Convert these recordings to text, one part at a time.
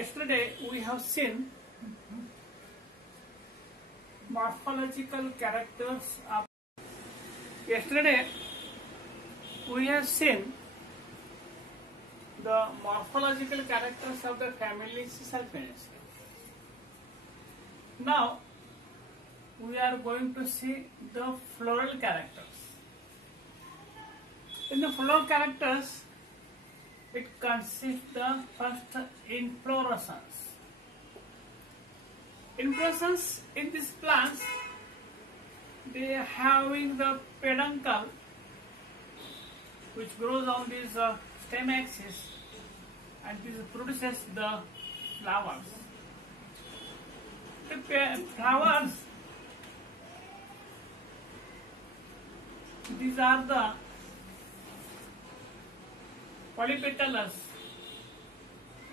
Yesterday we have seen morphological characters of. Yesterday we have seen the morphological characters of the family Cisalpinaceae. Now we are going to see the floral characters. In the floral characters, it consists the first inflorescence. Inflorescence in these plants, they are having the peduncle which grows on this stem axis, and this produces the flowers. The flowers, these are the polypetalous,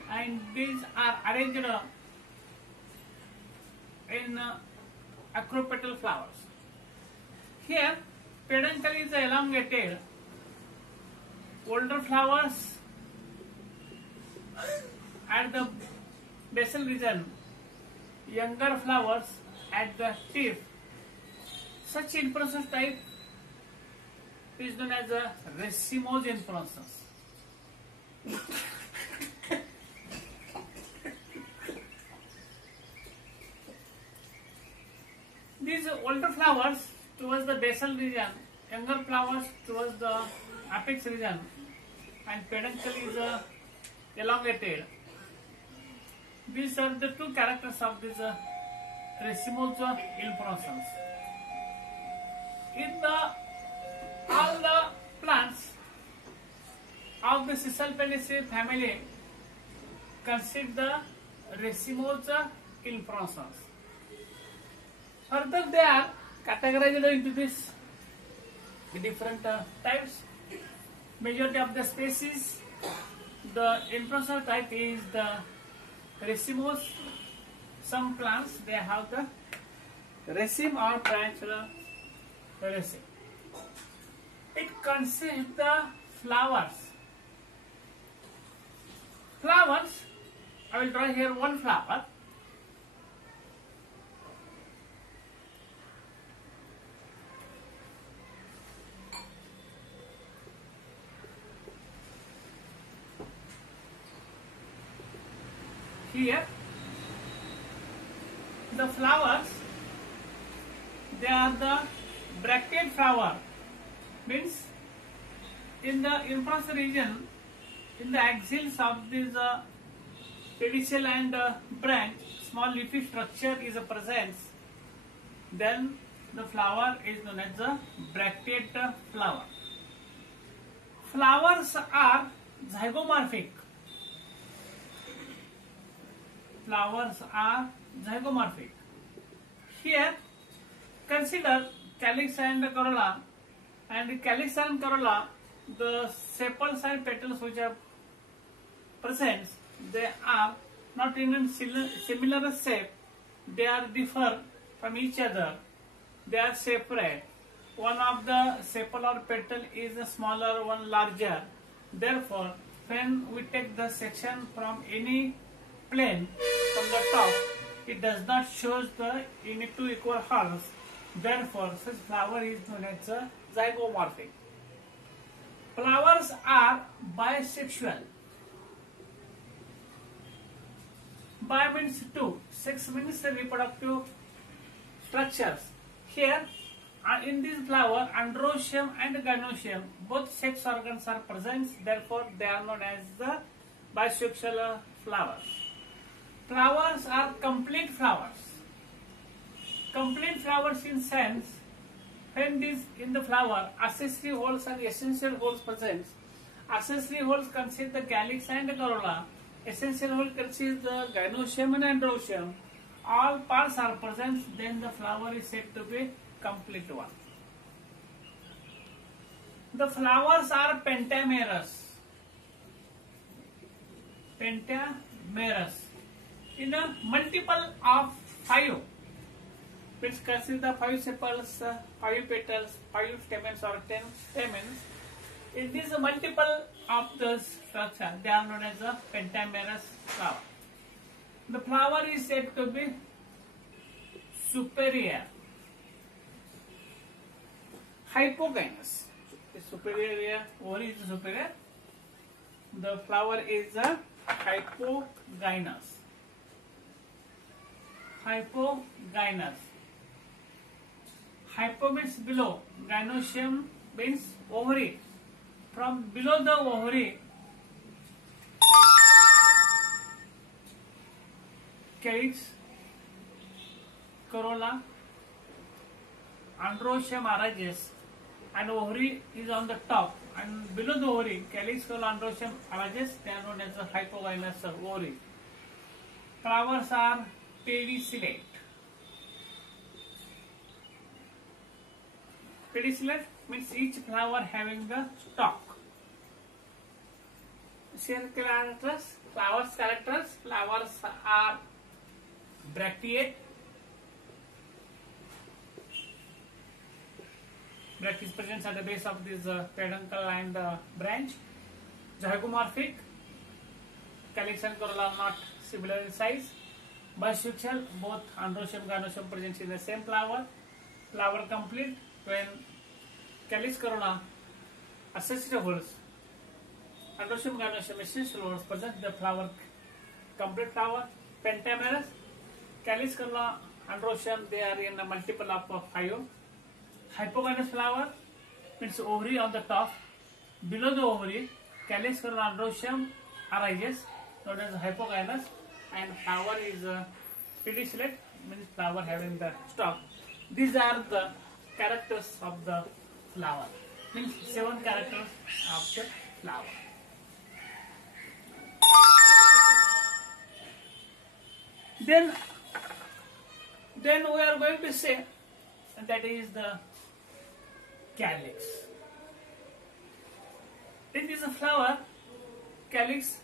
and these are arranged in acropetal flowers. Here, peduncle is elongated. Older flowers at the basal region, younger flowers at the tip. Such inflorescence type is known as a racemose inflorescence. These older flowers towards the basal region, younger flowers towards the apex region, and peduncle is elongated. These are the two characters of this racemose inflorescence. In all the plants of the Cisalpinaceae family consist the racemose inflorescence. Further, they are categorized into this different types. Majority of the species, the inflorescence type is the racemose. Some plants they have the raceme or branched raceme. It consists the flowers. Flowers, I will draw here one flower. Here, the flowers, they are the bracted flower, means in the inflorescence region, in the axils of this pedicel and branch, small leafy structure is present. Then the flower is known as the bracted flower. Flowers are zygomorphic. Flowers are zygomorphic. Here, consider calyx and corolla. And calyx and corolla, the sepals and petals which are present, they are not in a similar shape. They are differ from each other. They are separate. One of the sepal or petal is smaller, one larger. Therefore, when we take the section from any plane from the top, it does not show the two equal halves. Therefore, such flower is known as a zygomorphic. Flowers are bisexual. Bi means two. Sex means the reproductive structures. Here, in this flower, androecium and gynoecium, both sex organs are present. Therefore, they are known as the bisexual flowers. Flowers are complete flowers. Complete flowers in sense, when this in the flower, accessory holes and essential holes present. Accessory holes consist the calyx and the corolla. Essential hole consists the gynoecium and androecium. All parts are present, then the flower is said to be complete one. The flowers are pentamerous. Pentamerous. In a multiple of 5, which consists the 5 sepals, 5 petals, 5 stamens or 10 stamens. In this multiple of the structure, they are known as a pentamerous flower. The flower is said to be superior. Hypogynous. Superior, ovary is superior. The flower is hypogynous. Hypogynous. Hypo means below. Gynoecium means ovary. From below the ovary, calyx, corolla, androecium arises, and ovary is on the top, and below the ovary, calyx, corolla, androecium arises. They are known as the hypogynous ovary. Flowers are pedicellate. Pedicellate means each flower having the stalk. Here characters, flowers characters. Flowers are bracteate. Bracteate presents at the base of this peduncle and branch. Zygomorphic. Calyx and corolla are not similar in size. Bisexual, both androecium and gynoecium presents in the same flower. Flower complete when calyx, corolla, associated whorls, androecium, gynoecium, essential whorls present the flower, complete flower. Pentamerous, calyx, corolla, androecium, they are in a multiple of 5. Hypogynous flower means ovary on the top. Below the ovary, calyx, corolla, androecium arises, known as hypogynous, and flower is pedicellate, means flower having the stalk. These are the characters of the flower. Means 7 characters of the flower. Then we are going to say that is the calyx. It is a flower, calyx,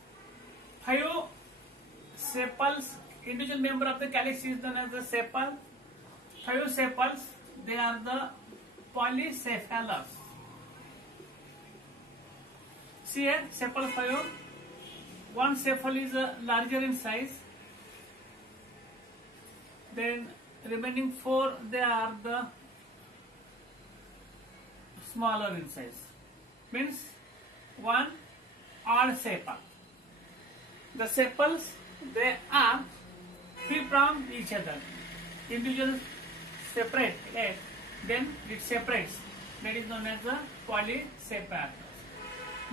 5 sepals. Individual member of the calyx is known as the sepal. 5 sepals, they are the polycephalous. See here, sepal 5. One sepal is larger in size. Then remaining 4, they are the smaller in size. Means one odd sepal. The sepals, they are free from each other. Individual separate, then it separates. That is known as the polycephalous.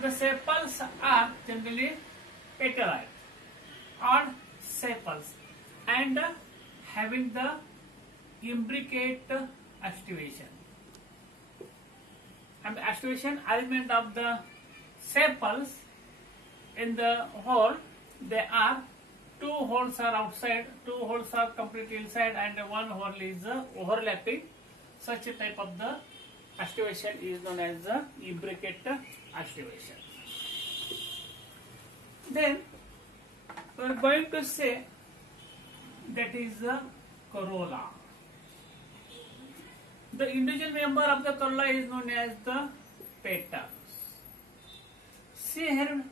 The sepals are generally petaloid, odd sepals, and having the imbricate aestivation. And the aestivation arrangement of the sepals in the hole, they are 2 holes are outside, 2 holes are completely inside, and 1 hole is overlapping. Such a type of the aestivation is known as the imbricate aestivation. Then we are going to say that is the corolla. The individual member of the corolla is known as the petals. See here.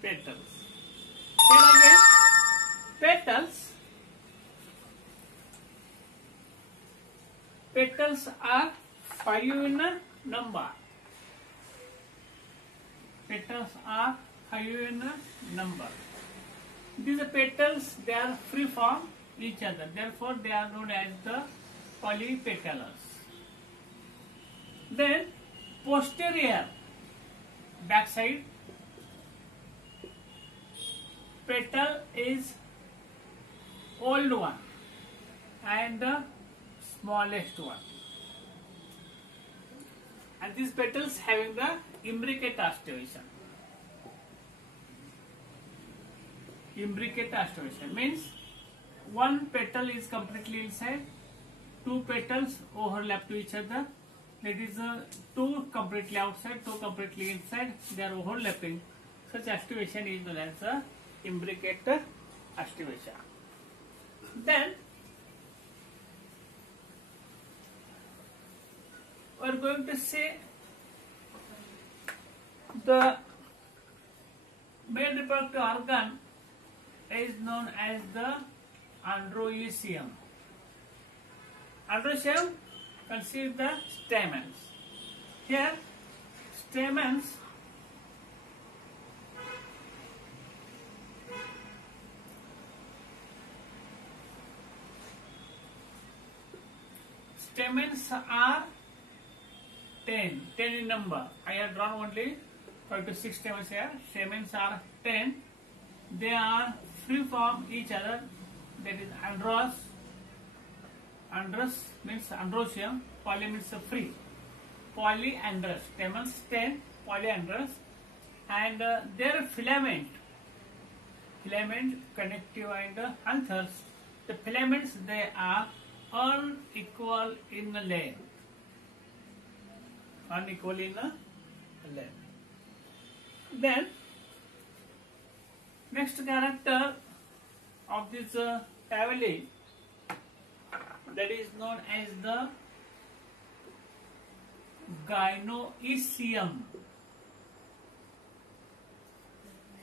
Petals. Here again, petals. Petals are 5 in number. Petals are 5 in number. These petals, they are free from each other. Therefore, they are known as the polypetalous. Then, posterior, backside, petal is old one and the smallest one, and these petals having the imbricate aestivation. Imbricate aestivation means one petal is completely inside, 2 petals overlap to each other. That is 2 completely outside, 2 completely inside. They are overlapping. Such aestivation is known as the imbricate aestivation. Then we are going to see the male reproductive organ is known as the androecium. Androecium consists the stamens. Here, stamens are 10 in number. I have drawn only 5 to 6 stamens here. Stamens are 10. They are free from each other. That is andros. Andros means androecium. Poly means free. Polyandrous. Stamens 10. Polyandrous. And their filament, connective and anthers. The filaments, they are unequal in length. Unequal in length. Then next character of this family, that is known as the gynoecium.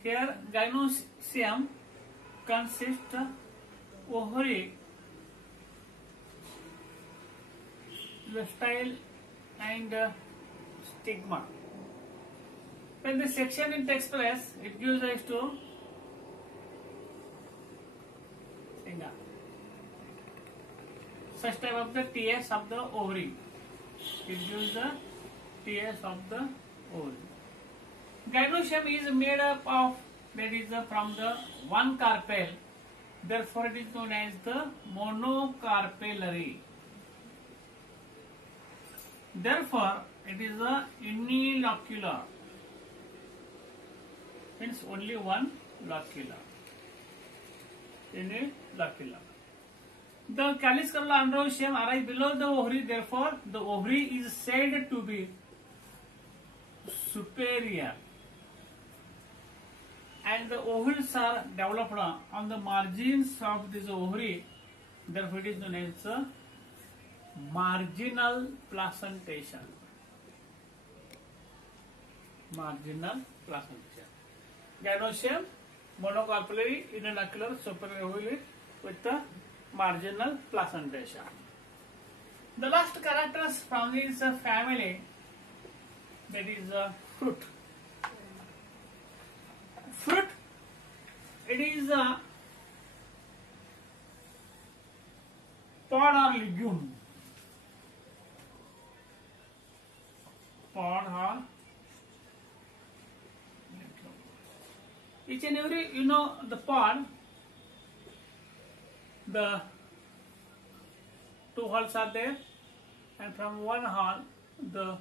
Here gynoecium consists ovary, style and stigma. When the section takes place, it gives rise to such type of the TS of the ovary. It gives the TS of the ovary. Gynoecium is made up of, that is from the one carpel. Therefore, it is known as the monocarpellary. Therefore, it is a unilocular. Means only one locula. Unilocular. The calyx corolla androecium arise below the ovary. Therefore, the ovary is said to be superior, and the ovules are developed on the margins of this ovary. Therefore, it is known as marginal placentation. Marginal placentation. Gynoecium, monocarpellary, unilocular, superior ovule with the marginal placentation. The last characters from this family, that is fruit. Fruit, it is a pod or legume. Pod or each and every, the pod, the two holes are there, and from one hole the